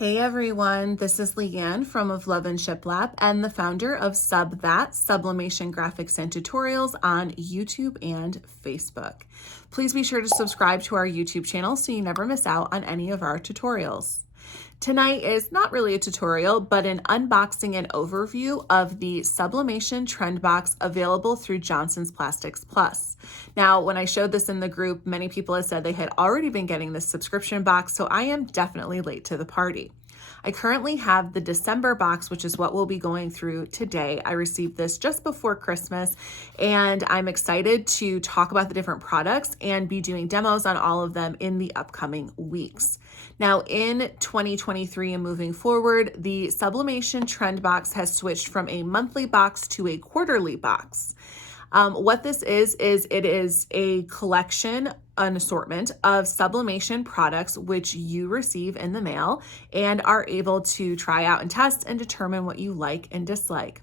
Hey everyone, this is Leanne from Of Love and Shiplap and the founder of Sublimation graphics and tutorials on YouTube and Facebook. Please be sure to subscribe to our YouTube channel so you never miss out on any of our tutorials. Tonight is not really a tutorial, but an unboxing and overview of the Sublimation Trend Box available through Johnson's Plastics Plus. Now, when I showed this in the group, many people had said they had already been getting this subscription box, so I am definitely late to the party. I currently have the December box, which is what we'll be going through today. I received this just before Christmas, and I'm excited to talk about the different products and be doing demos on all of them in the upcoming weeks. Now, in 2023 and moving forward, the Sublimation Trend Box has switched from a monthly box to a quarterly box. What this is it is a collection, an assortment of sublimation products which you receive in the mail and are able to try out and test and determine what you like and dislike.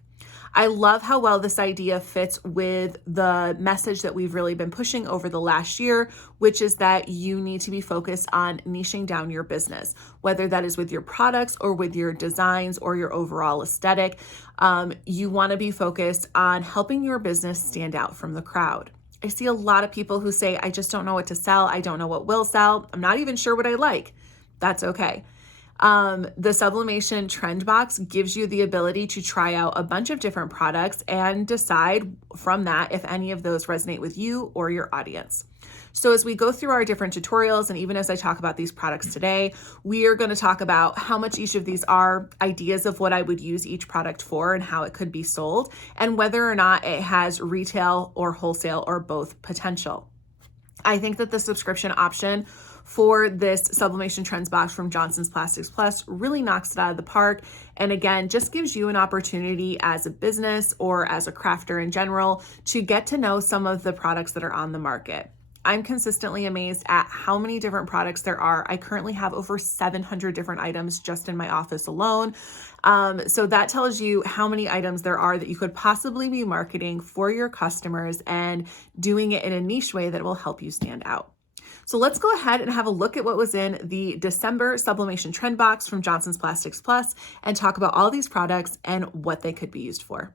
I love how well this idea fits with the message that we've really been pushing over the last year, which is that you need to be focused on niching down your business, whether that is with your products or with your designs or your overall aesthetic. You want to be focused on helping your business stand out from the crowd. I see a lot of people who say, I just don't know what to sell. I don't know what will sell. I'm not even sure what I like. That's okay. The Sublimation Trend Box gives you the ability to try out a bunch of different products and decide from that if any of those resonate with you or your audience. So as we go through our different tutorials, and even as I talk about these products today, we are going to talk about how much each of these are, ideas of what I would use each product for and how it could be sold, and whether or not it has retail or wholesale or both potential. I think that the subscription option for this Sublimation Trends Box from Johnson's Plastics Plus really knocks it out of the park. And again, just gives you an opportunity as a business or as a crafter in general to get to know some of the products that are on the market. I'm consistently amazed at how many different products there are. I currently have over 700 different items just in my office alone. So that tells you how many items there are that you could possibly be marketing for your customers and doing it in a niche way that will help you stand out. So let's go ahead and have a look at what was in the December Sublimation Trend Box from Johnson's Plastics Plus and talk about all these products and what they could be used for.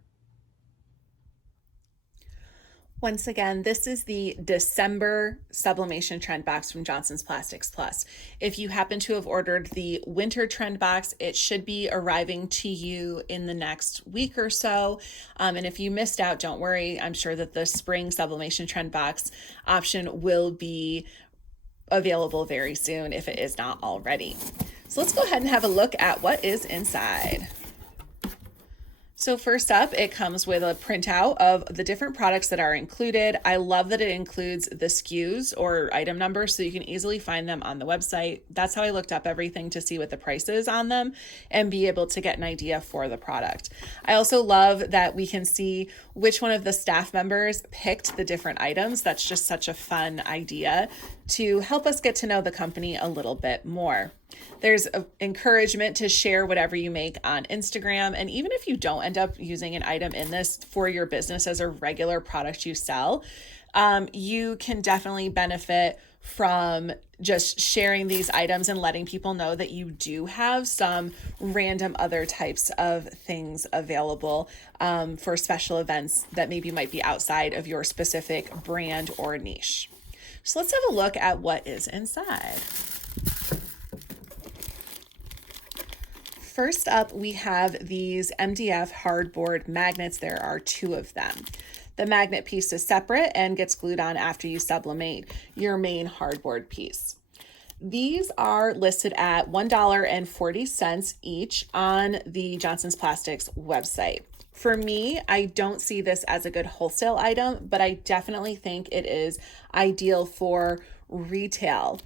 Once again, this is the December Sublimation Trend Box from Johnson's Plastics Plus. If you happen to have ordered the Winter Trend Box, it should be arriving to you in the next week or so. And if you missed out, don't worry. I'm sure that the Spring Sublimation Trend Box option will be available very soon if it is not already. So let's go ahead and have a look at what is inside. So first up, it comes with a printout of the different products that are included. I love that it includes the SKUs or item numbers so you can easily find them on the website. That's how I looked up everything to see what the price is on them and be able to get an idea for the product. I also love that we can see which one of the staff members picked the different items. That's just such a fun idea to help us get to know the company a little bit more. There's encouragement to share whatever you make on Instagram. And even if you don't end up using an item in this for your business as a regular product you sell, you can definitely benefit from just sharing these items and letting people know that you do have some random other types of things available for special events that maybe might be outside of your specific brand or niche. So let's have a look at what is inside. First up, we have these MDF Hardboard Magnets. There are 2 of them. The magnet piece is separate and gets glued on after you sublimate your main hardboard piece. These are listed at $1.40 each on the Johnson's Plastics website. For me, I don't see this as a good wholesale item, but I definitely think it is ideal for retail.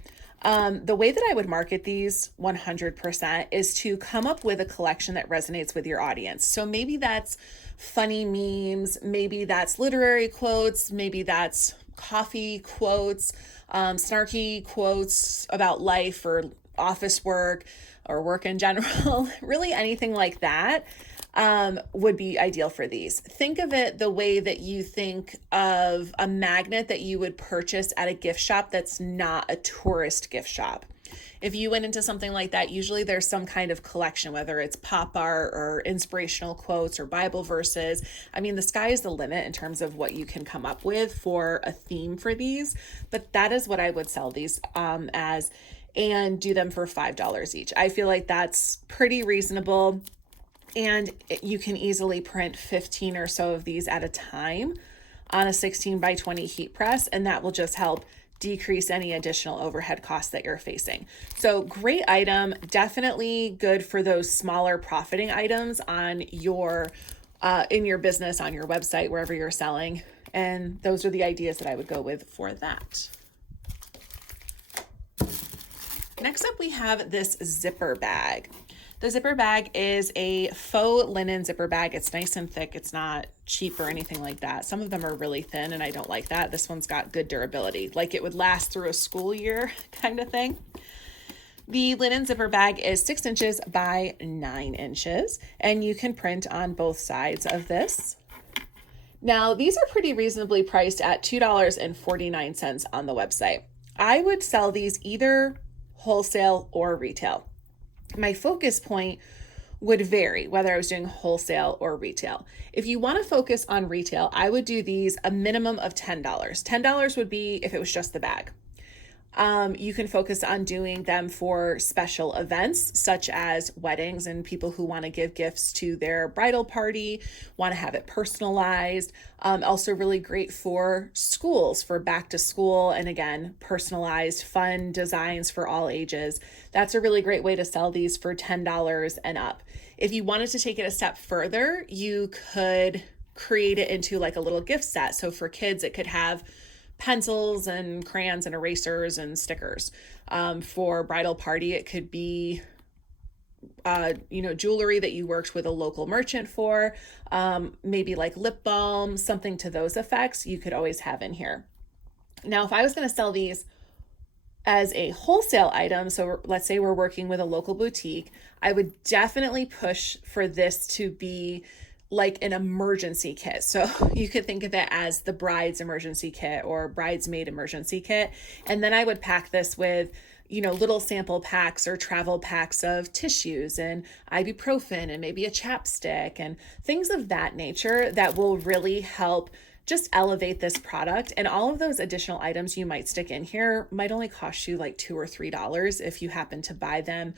The way that I would market these 100% is to come up with a collection that resonates with your audience. So maybe that's funny memes, maybe that's literary quotes, maybe that's coffee quotes, snarky quotes about life or office work or work in general, really anything like that. Would be ideal for these. Think of it the way that you think of a magnet that you would purchase at a gift shop that's not a tourist gift shop. If you went into something like that, usually there's some kind of collection, whether it's pop art or inspirational quotes or Bible verses. I mean, the sky is the limit in terms of what you can come up with for a theme for these, but that is what I would sell these as, and do them for $5 each. I feel like that's pretty reasonable, and you can easily print 15 or so of these at a time on a 16 by 20 heat press, and that will just help decrease any additional overhead costs that you're facing. So great item, definitely good for those smaller profiting items on your in your business, on your website, wherever you're selling. And those are the ideas that I would go with for that. Next up, we have this zipper bag. The zipper bag is a faux linen zipper bag. It's nice and thick. It's not cheap or anything like that. Some of them are really thin, and I don't like that. This one's got good durability, like it would last through a school year kind of thing. The linen zipper bag is 6 inches by 9 inches, and you can print on both sides of this. Now, these are pretty reasonably priced at $2.49 on the website. I would sell these either wholesale or retail. My focus point would vary whether I was doing wholesale or retail. If you want to focus on retail, I would do these a minimum of $10. $10 would be if it was just the bag. You can focus on doing them for special events such as weddings and people who want to give gifts to their bridal party, want to have it personalized. Also really great for schools, for back to school, and again, personalized fun designs for all ages. That's a really great way to sell these for $10 and up. If you wanted to take it a step further, you could create it into like a little gift set. So for kids, it could have pencils and crayons and erasers and stickers. For bridal party, it could be jewelry that you worked with a local merchant for, maybe like lip balm, something to those effects, you could always have in here. Now, if I was going to sell these as a wholesale item, so let's say we're working with a local boutique, I would definitely push for this to be like an emergency kit. So you could think of it as the bride's emergency kit or bridesmaid emergency kit. And then I would pack this with, little sample packs or travel packs of tissues and ibuprofen and maybe a chapstick and things of that nature that will really help just elevate this product. And all of those additional items you might stick in here might only cost you like $2 or $3 if you happen to buy them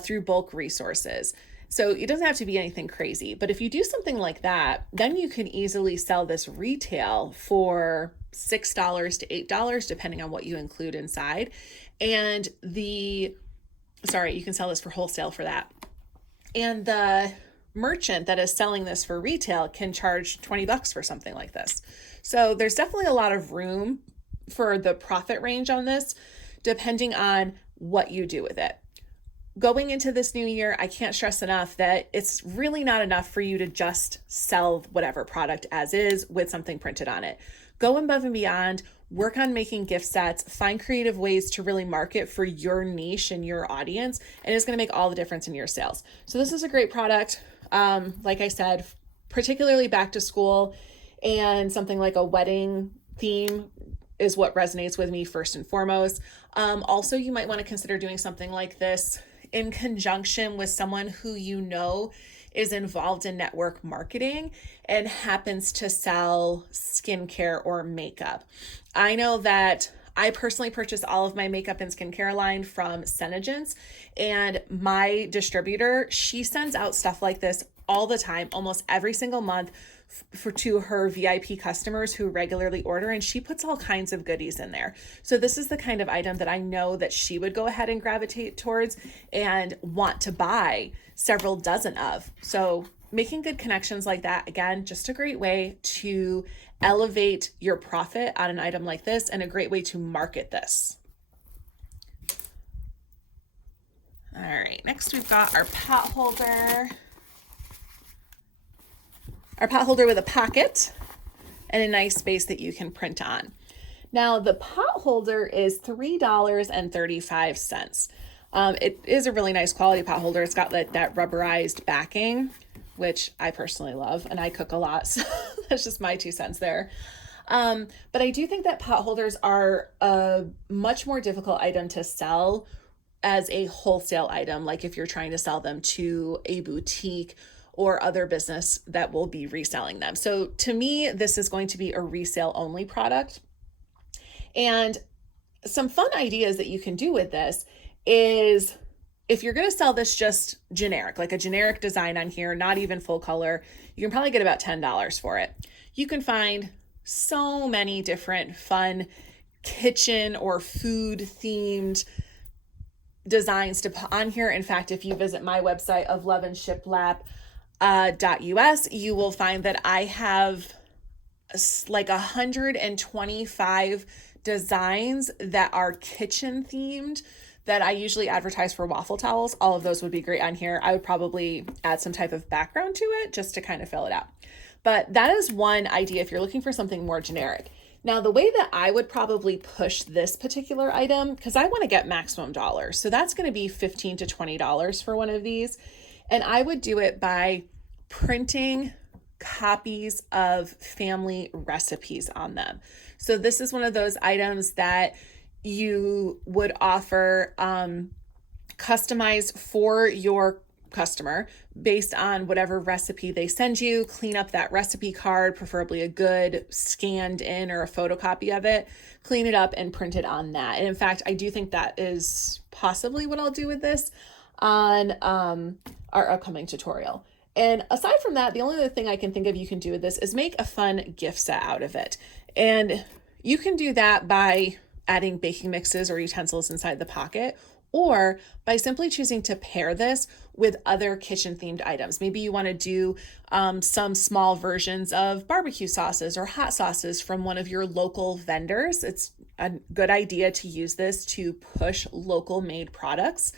through bulk resources. So it doesn't have to be anything crazy, but if you do something like that, then you can easily sell this retail for $6 to $8, depending on what you include inside. And you can sell this for wholesale for that. And the merchant that is selling this for retail can charge $20 for something like this. So there's definitely a lot of room for the profit range on this, depending on what you do with it. Going into this new year, I can't stress enough that it's really not enough for you to just sell whatever product as is with something printed on it. Go above and beyond, work on making gift sets, find creative ways to really market for your niche and your audience, and it's going to make all the difference in your sales. So this is a great product. Like I said, particularly back to school and something like a wedding theme is what resonates with me first and foremost. Also, you might want to consider doing something like this in conjunction with someone who is involved in network marketing and happens to sell skincare or makeup. I know that I personally purchase all of my makeup and skincare line from Senegence, and my distributor, she sends out stuff like this all the time, almost every single month to her VIP customers who regularly order, and she puts all kinds of goodies in there. So this is the kind of item that I know that she would go ahead and gravitate towards and want to buy several dozen of. So making good connections like that, again, just a great way to elevate your profit on an item like this and a great way to market this. All right, next we've got our pot holder. Our pot holder with a pocket and a nice space that you can print on. Now, the pot holder is $3.35. It is a really nice quality pot holder. It's got that rubberized backing, which I personally love, and I cook a lot, so that's just my 2 cents there. But I do think that pot holders are a much more difficult item to sell as a wholesale item, like if you're trying to sell them to a boutique or other business that will be reselling them. So to me, this is going to be a resale only product. And some fun ideas that you can do with this is, if you're going to sell this just generic, like a generic design on here, not even full color, you can probably get about $10 for it. You can find so many different fun kitchen or food themed designs to put on here. In fact, if you visit my website of loveandshiplap.us, you will find that I have like 125 designs that are kitchen themed that I usually advertise for waffle towels. All of those would be great on here. I would probably add some type of background to it just to kind of fill it out. But that is one idea if you're looking for something more generic. Now, the way that I would probably push this particular item, because I want to get maximum dollars, so that's going to be $15 to $20 for one of these. And I would do it by printing copies of family recipes on them. So this is one of those items that you would offer customized for your customer based on whatever recipe they send you. Clean up that recipe card, preferably a good scanned in or a photocopy of it, clean it up and print it on that. And in fact, I do think that is possibly what I'll do with this on our upcoming tutorial. And aside from that, the only other thing I can think of you can do with this is make a fun gift set out of it. And you can do that by adding baking mixes or utensils inside the pocket, or by simply choosing to pair this with other kitchen themed items. Maybe you want to do some small versions of barbecue sauces or hot sauces from one of your local vendors. It's a good idea to use this to push local made products.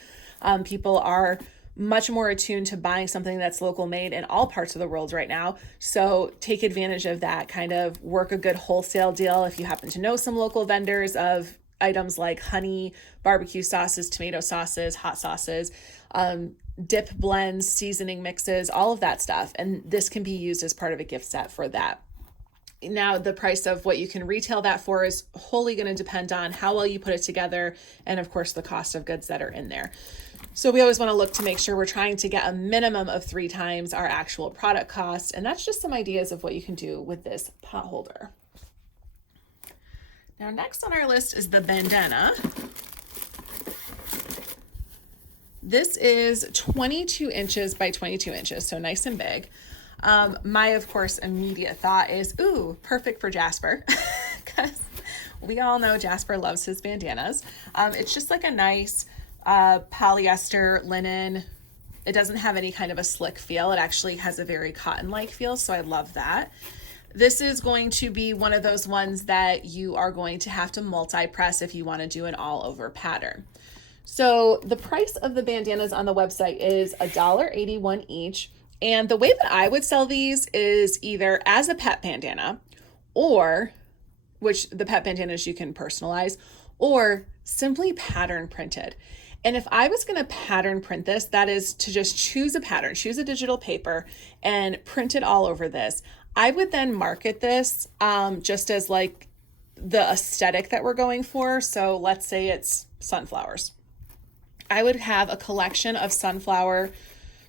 People are much more attuned to buying something that's local made in all parts of the world right now. So take advantage of that, kind of work a good wholesale deal. If you happen to know some local vendors of items like honey, barbecue sauces, tomato sauces, hot sauces, dip blends, seasoning mixes, all of that stuff. And this can be used as part of a gift set for that. Now, the price of what you can retail that for is wholly going to depend on how well you put it together and, of course, the cost of goods that are in there. So we always want to look to make sure we're trying to get a minimum of 3 times our actual product cost. And that's just some ideas of what you can do with this pot holder. Now, next on our list is the bandana. This is 22 inches by 22 inches, so nice and big. My, of course, immediate thought is, ooh, perfect for Jasper, because we all know Jasper loves his bandanas. It's just like a nice polyester linen. It doesn't have any kind of a slick feel. It actually has a very cotton-like feel, so I love that. This is going to be one of those ones that you are going to have to multi-press if you want to do an all-over pattern. So the price of the bandanas on the website is $1.81 each. And the way that I would sell these is either as a pet bandana, or, which the pet bandanas you can personalize, or simply pattern printed. And if I was going to pattern print this, that is to just choose a pattern, choose a digital paper and print it all over this. I would then market this just as like the aesthetic that we're going for. So let's say it's sunflowers. I would have a collection of sunflower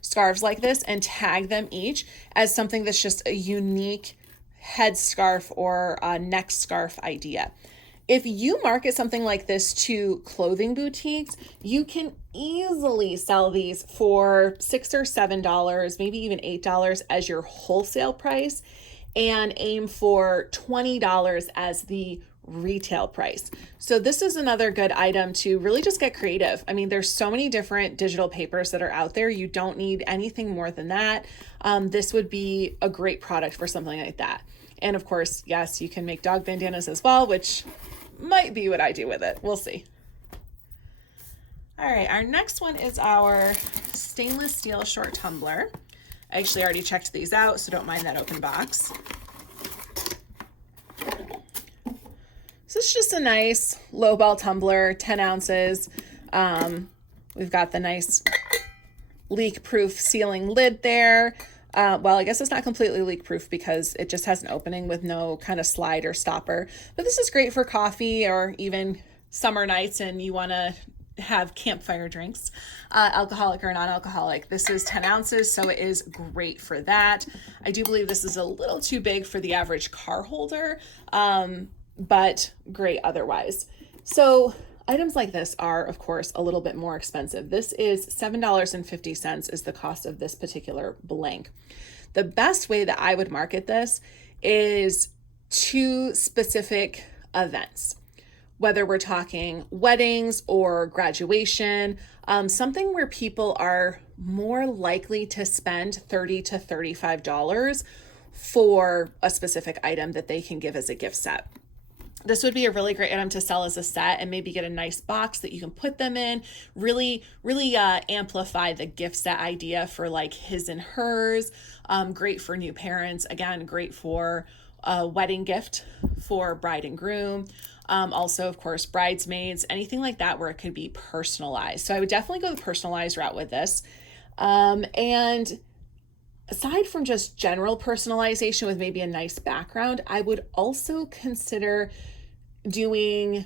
scarves like this and tag them each as something that's just a unique head scarf or a neck scarf idea. If you market something like this to clothing boutiques, you can easily sell these for $6 or $7, maybe even $8 as your wholesale price, and aim for $20 as the retail price. So this is another good item to really just get creative. I mean, there's so many different digital papers that are out there. You don't need anything more than that. This would be a great product for something like that. And of course, yes, you can make dog bandanas as well, which might be what I do with it. We'll see. All right, our next one is our stainless steel short tumbler. I actually already checked these out, so don't mind that open box. So it's just a nice lowball tumbler, 10 ounces. We've got the nice leak-proof sealing lid there. Well, I guess it's not completely leak-proof because it just has an opening with no kind of slide or stopper. But this is great for coffee or even summer nights and you want to have campfire drinks, alcoholic or non-alcoholic. This is 10 ounces, so it is great for that. I do believe this is a little too big for the average car holder, but great otherwise. So items like this are, of course, a little bit more expensive. This is $7.50 is the cost of this particular blank. The best way that I would market this is to specific events, whether we're talking weddings or graduation, something where people are more likely to spend $30 to $35 for a specific item that they can give as a gift set. This would be a really great item to sell as a set and maybe get a nice box that you can put them in. Really amplify the gift set idea for like his and hers. Great for new parents. Again, great for a wedding gift for bride and groom. Also, of course, bridesmaids, anything like that where it could be personalized. So I would definitely go the personalized route with this. And aside from just general personalization with maybe a nice background, I would also consider doing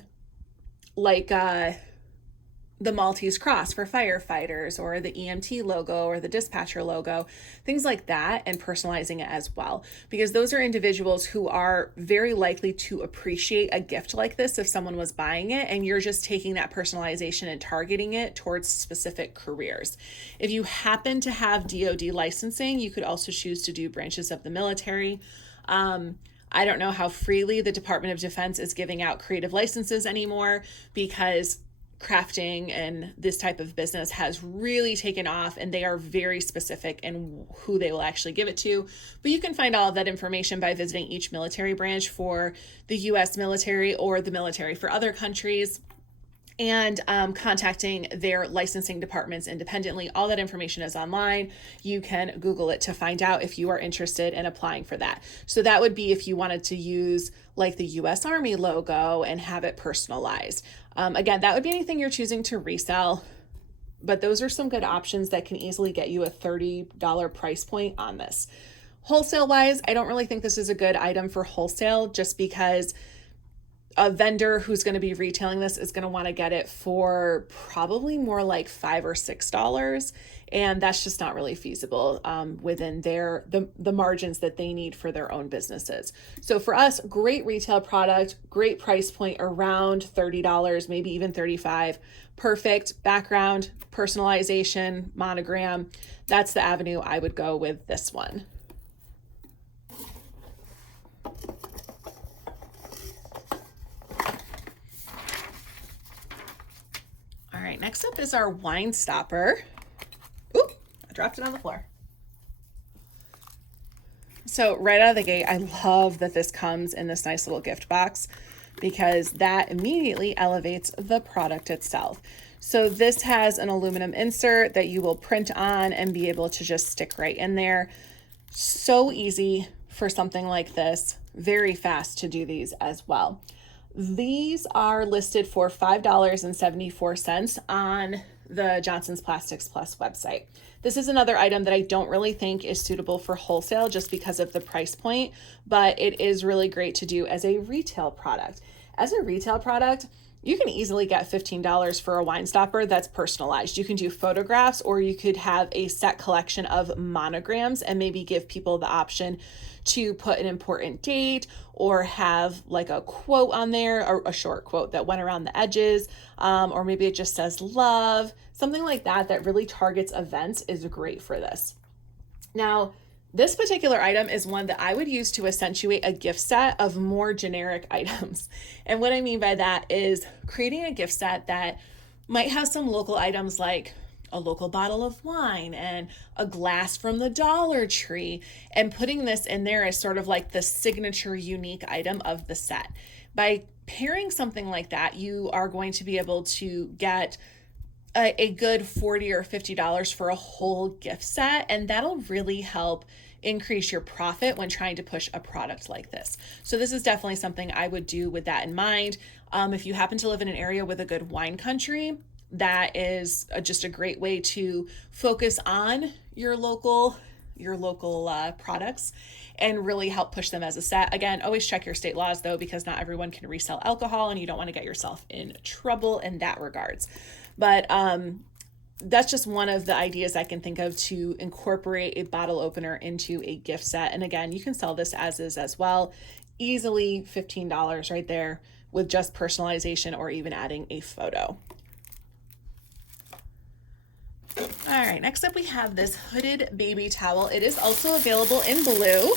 like the Maltese cross for firefighters, or the EMT logo, or the dispatcher logo, things like that, and personalizing it as well, because those are individuals who are very likely to appreciate a gift like this if someone was buying it, and you're just taking that personalization and targeting it towards specific careers. If you happen to have DoD licensing, you could also choose to do branches of the military. I don't know how freely the Department of Defense is giving out creative licenses anymore, because crafting and this type of business has really taken off, and they are very specific in who they will actually give it to. But you can find all of that information by visiting each military branch for the US military or the military for other countries, and contacting their licensing departments independently. All that information is online. You can Google it to find out if you are interested in applying for that. So that would be if you wanted to use like the US Army logo and have it personalized. Again, that would be anything you're choosing to resell, but those are some good options that can easily get you a $30 price point on this. Wholesale wise, I don't really think this is a good item for wholesale, just because a vendor who's going to be retailing this is going to want to get it for probably more like $5 or $6, and that's just not really feasible within the margins that they need for their own businesses. So for us, great retail product, great price point around $30, maybe even $35. Perfect background, personalization, monogram. That's the avenue I would go with this one. All right, next up is our wine stopper. Oop, I dropped it on the floor. So right out of the gate, I love that this comes in this nice little gift box, because that immediately elevates the product itself. So this has an aluminum insert that you will print on and be able to just stick right in there. So easy for something like this, very fast to do these as well. These are listed for $5.74 on the Johnson's Plastics Plus website. This is another item that I don't really think is suitable for wholesale just because of the price point, but it is really great to do as a retail product. As a retail product, you can easily get $15 for a wine stopper that's personalized. You can do photographs, or you could have a set collection of monograms and maybe give people the option to put an important date, or have like a quote on there, or a short quote that went around the edges, or maybe it just says love, something like that that really targets events is great for this. Now, this particular item is one that I would use to accentuate a gift set of more generic items. And what I mean by that is creating a gift set that might have some local items like a local bottle of wine and a glass from the Dollar Tree, and putting this in there as sort of like the signature unique item of the set. By pairing something like that, you are going to be able to get a good $40 or $50 for a whole gift set, and that'll really help increase your profit when trying to push a product like this. So this is definitely something I would do with that in mind. If you happen to live in an area with a good wine country, that is just a great way to focus on your local your local products and really help push them as a set. Again, always check your state laws though, because not everyone can resell alcohol and you don't want to get yourself in trouble in that regards. But that's just one of the ideas I can think of to incorporate a bottle opener into a gift set. And again, you can sell this as is as well. Easily $15 right there with just personalization or even adding a photo. All right, next up we have this hooded baby towel. It is also available in blue.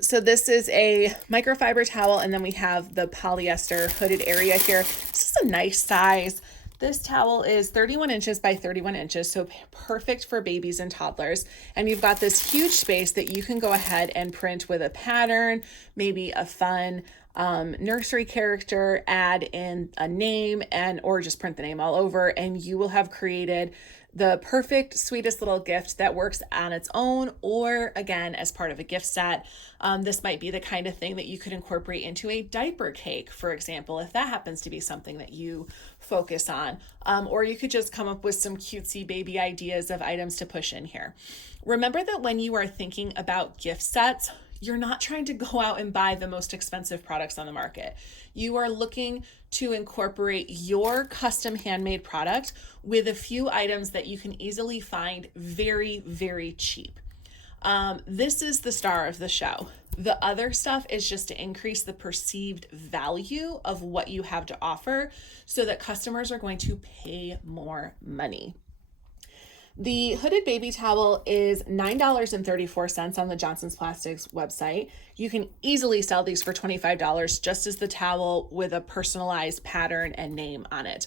So this is a microfiber towel, and then we have the polyester hooded area here. This is a nice size. This towel is 31 inches by 31 inches, so perfect for babies and toddlers. And you've got this huge space that you can go ahead and print with a pattern, maybe a fun nursery character, add in a name, and or just print the name all over, and you will have created the perfect, sweetest little gift that works on its own or again as part of a gift set. This might be the kind of thing that you could incorporate into a diaper cake, for example, if that happens to be something that you focus on. Or you could just come up with some cutesy baby ideas of items to push in here. Remember that when you are thinking about gift sets, you're not trying to go out and buy the most expensive products on the market. You are looking to incorporate your custom handmade product with a few items that you can easily find very, very cheap. This is the star of the show. The other stuff is just to increase the perceived value of what you have to offer so that customers are going to pay more money. The hooded baby towel is $9.34 on the Johnson's Plastics website. You can easily sell these for $25 just as the towel with a personalized pattern and name on it.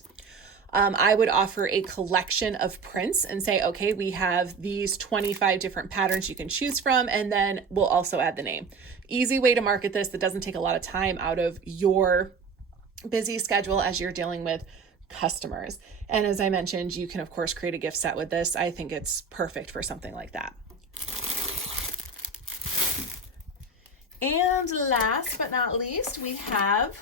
I would offer a collection of prints and say, okay, we have these 25 different patterns you can choose from, and then we'll also add the name. Easy way to market this that doesn't take a lot of time out of your busy schedule as you're dealing with customers. And as I mentioned, you can of course create a gift set with this. I think it's perfect for something like that. And last but not least, we have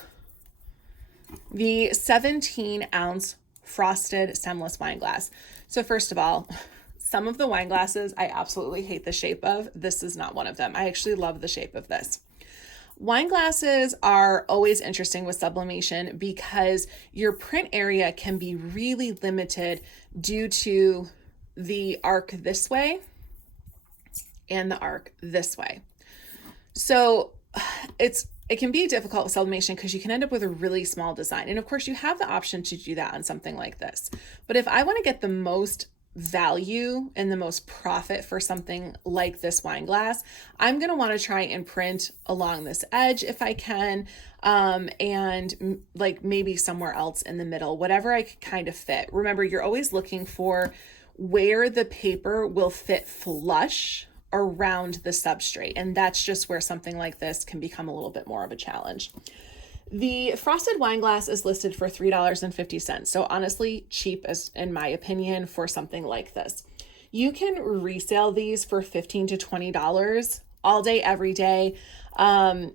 the 17-ounce frosted stemless wine glass. So first of all, some of the wine glasses I absolutely hate the shape of. This is not one of them. I actually love the shape of this. Wine glasses are always interesting with sublimation because your print area can be really limited due to the arc this way and the arc this way. So it can be difficult with sublimation because you can end up with a really small design. And of course you have the option to do that on something like this. But if I want to get the most value and the most profit for something like this wine glass, I'm going to want to try and print along this edge if I can, and like maybe somewhere else in the middle, whatever I could kind of fit. Remember, you're always looking for where the paper will fit flush around the substrate, and that's just where something like this can become a little bit more of a challenge. The frosted wine glass is listed for $3.50. So honestly, cheap as in my opinion for something like this. You can resell these for $15 to $20 all day, every day. I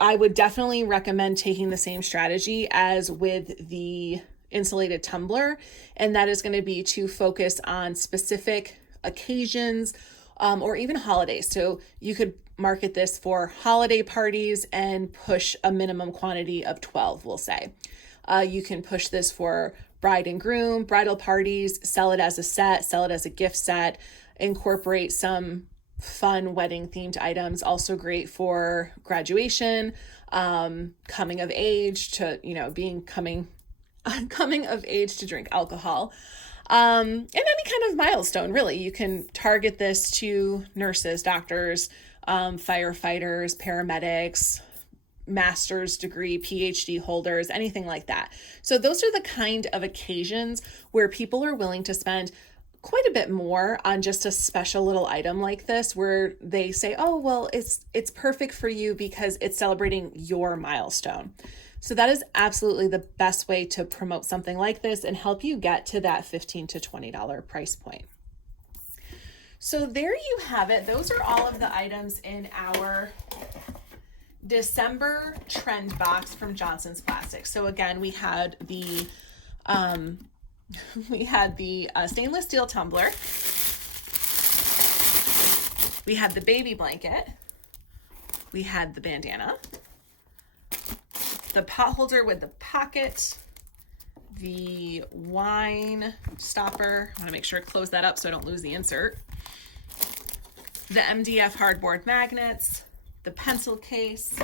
would definitely recommend taking the same strategy as with the insulated tumbler, and that is going to be to focus on specific occasions or even holidays. So you could market this for holiday parties and push a minimum quantity of 12, we'll say. You can push this for bride and groom, bridal parties, sell it as a set, sell it as a gift set, incorporate some fun wedding themed items. Also great for graduation, coming of age to, being coming of age to drink alcohol. And any kind of milestone, really. You can target this to nurses, doctors, firefighters, paramedics, master's degree, PhD holders, anything like that. So those are the kind of occasions where people are willing to spend quite a bit more on just a special little item like this, where they say, oh, well, it's perfect for you because it's celebrating your milestone. So that is absolutely the best way to promote something like this and help you get to that $15 to $20 price point. So there you have it. Those are all of the items in our December trend box from Johnson's Plastics. So again, we had the stainless steel tumbler. We had the baby blanket. We had the bandana, the pot holder with the pocket, the wine stopper. I want to make sure to close that up so I don't lose the insert. The MDF hardboard magnets, the pencil case,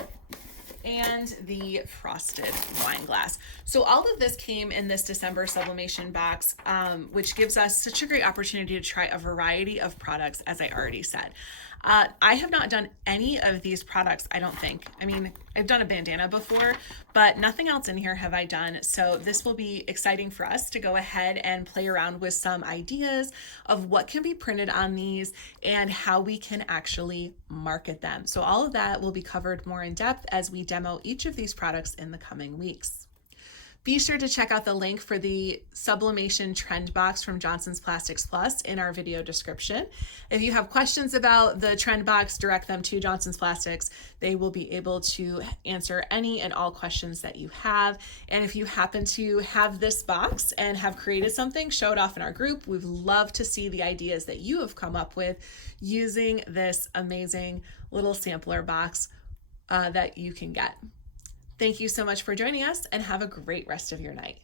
and the frosted wine glass. So all of this came in this December Sublimation box, which gives us such a great opportunity to try a variety of products, as I already said. I have not done any of these products, I don't think. I mean, I've done a bandana before, but nothing else in here have I done. So this will be exciting for us to go ahead and play around with some ideas of what can be printed on these and how we can actually market them. So all of that will be covered more in depth as we demo each of these products in the coming weeks. Be sure to check out the link for the Sublimation Trend Box from Johnson's Plastics Plus in our video description. If you have questions about the Trend Box, direct them to Johnson's Plastics. They will be able to answer any and all questions that you have. And if you happen to have this box and have created something, show it off in our group. We'd love to see the ideas that you have come up with using this amazing little sampler box that you can get. Thank you so much for joining us and have a great rest of your night.